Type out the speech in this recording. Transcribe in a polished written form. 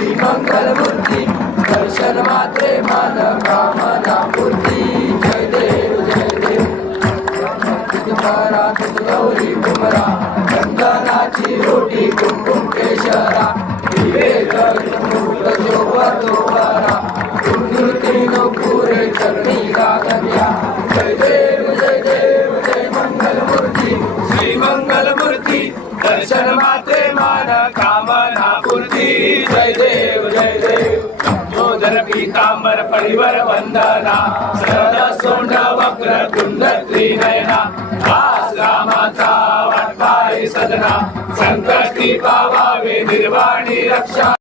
श्री मंगलमूर्ती दर्शन मात्रे मन कामना पूर्ती जय देव तुकारा तुझ गौरी कुमरा चंदनाची रोटी कुंकुम केशरा विवेक जोबरा नो पुरे चरणी गागन्या जय देव जय मंगलमूर्ती श्री मंगलमूर्ती दर्शन मात्रे मान कामना पूर्ती जय देव जोधर पीतांबर परिवर वंदना सरळ सोंड वक्र कुंड त्रिनयना दास रामाचा वाटपाय सदना संकष्टी पावावे निर्वाणी रक्षा